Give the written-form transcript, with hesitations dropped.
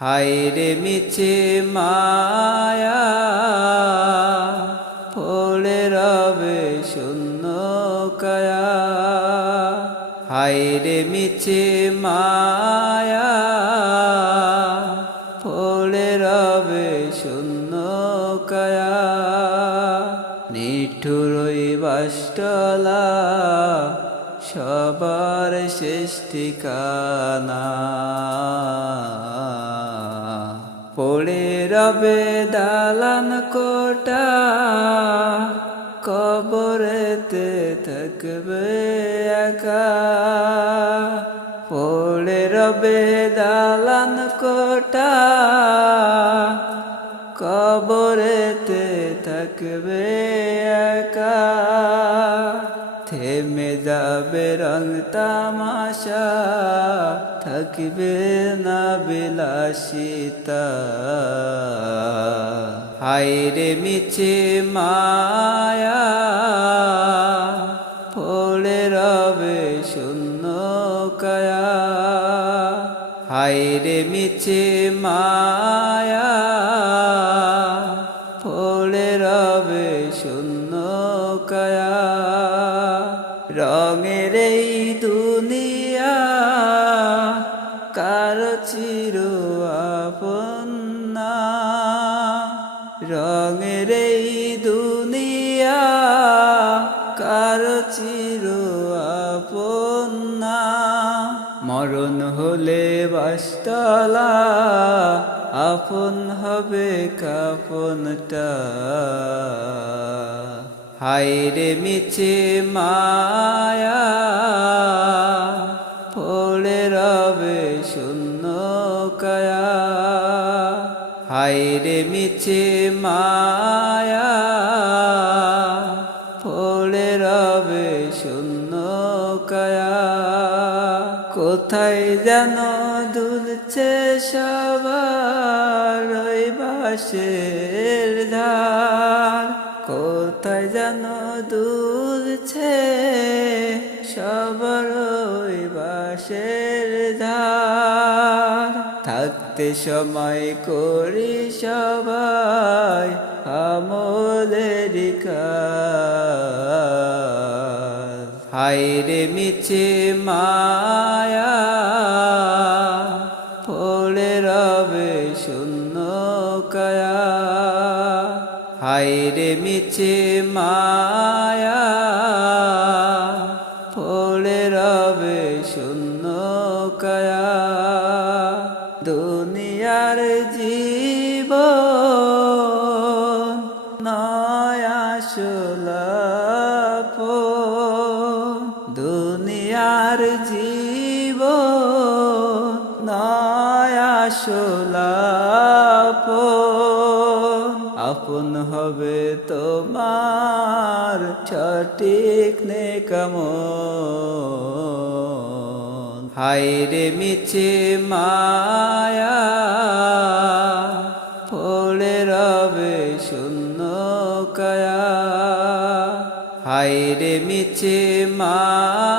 হায়রে মিছে মায়া পড়ে রবে শূন্য কায়া। হায়রে মিছে মায়া পড়ে রবে শূন্য কায়া। নিঠুর ওই বাসটলা সবার শেষ ঠিকানা। পড়ে রবে দালান কোটা কবরেতে থাকবে একা। পড়ে রবে দালান কোটা কবরেতে থাকবে একা। থেমে যাবে রং তামাশা থাকবে না বিলাসিতা। হায়রে মিছে মায়া পড়ে রবে শূন্য কায়া। হায়রে মিছে মায়া পড়ে রবে শূন্য কায়া। রঙের এই দুনিয়া কারো চির আপন না। রঙের এই দুনিয়া কারো চির আপন না। মরণ হলে বাসতলা আপন হবে কাফনটা। হায়রে মিছে মায়া পড়ে রবে শূন্য কায়া। হায়রে মিছে মায়া পড়ে রবে শূন্য কায়া। কোথায় যেন দুলছে সবার ওই বাঁশের ধার। কোথায় যেন দুলছে সবার ওই বাঁশের ধার। থাকতে সময় করি সবাই আমলেরই কাজ। হায়রে মিছে মায়া পড়ে রবে শূন্য কায়া। হায়রে মিছে মায়া পড়ে রবে শূন্য কায়া। দুনিয়ার জীবন নয় আসল আপন। দুনিয়ার জীবন নয় আসল আপন। আপন হবে তোমার সঠিক নেকামন। হায়রে মিছে মায়া পড়ে রবে শূন্য কায়া। হায়রে মিছে মায়া